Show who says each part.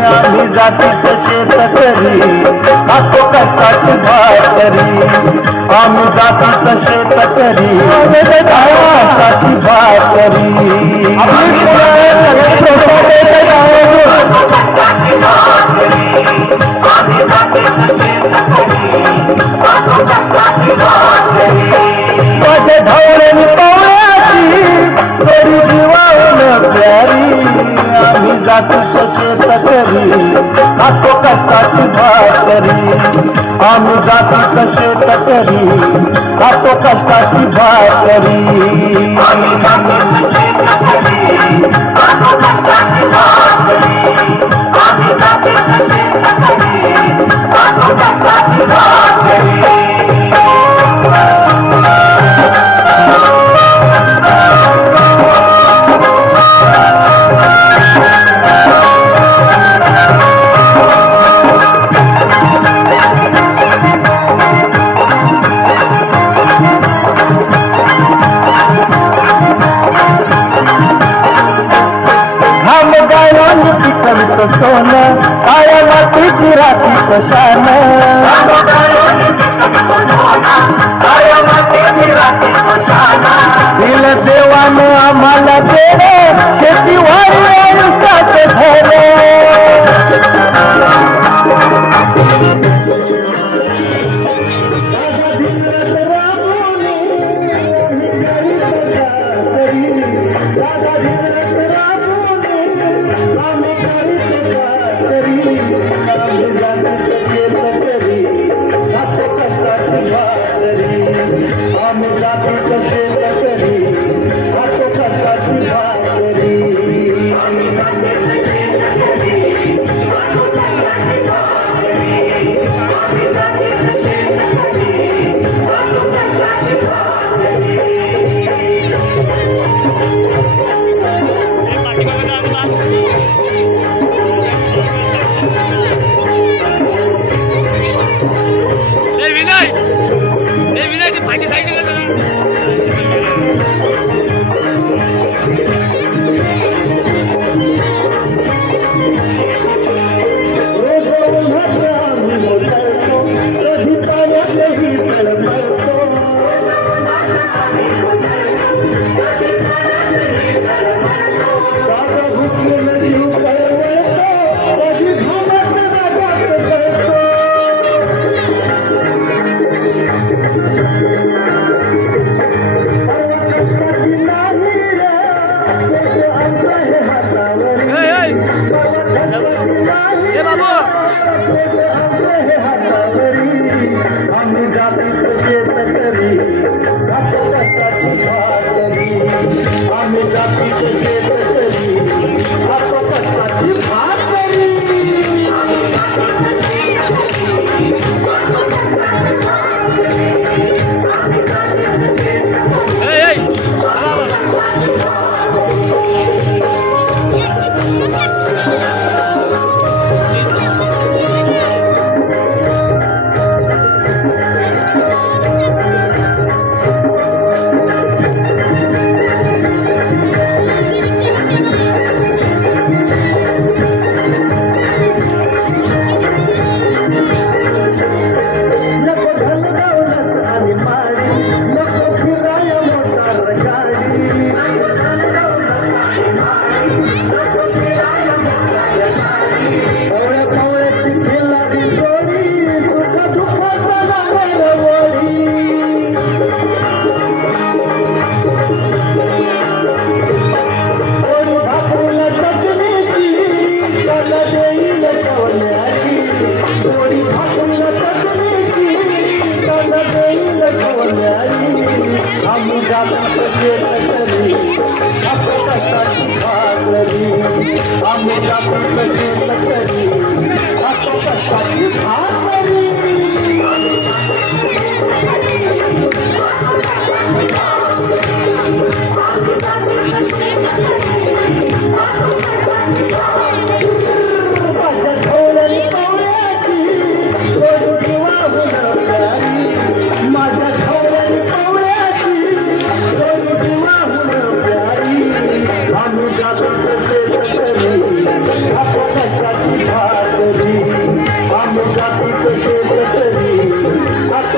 Speaker 1: आम्ही जातीच शेत करी खातो कष्टाची भाकरी. आम्ही जातीच शेत करी कष्टाची भाकरी. खातो कष्टाची भाकरी आम्ही जातो शेत करी खातो कष्टाची भाकरी घाम सोनं काया तुझी राखी कशान दिल देवानं आम्हाला देणे शेती वारी आयुष्यात धरे
Speaker 2: I'm in love with the shit that's in me.
Speaker 1: आम्ही जाती आम्ही जातो কত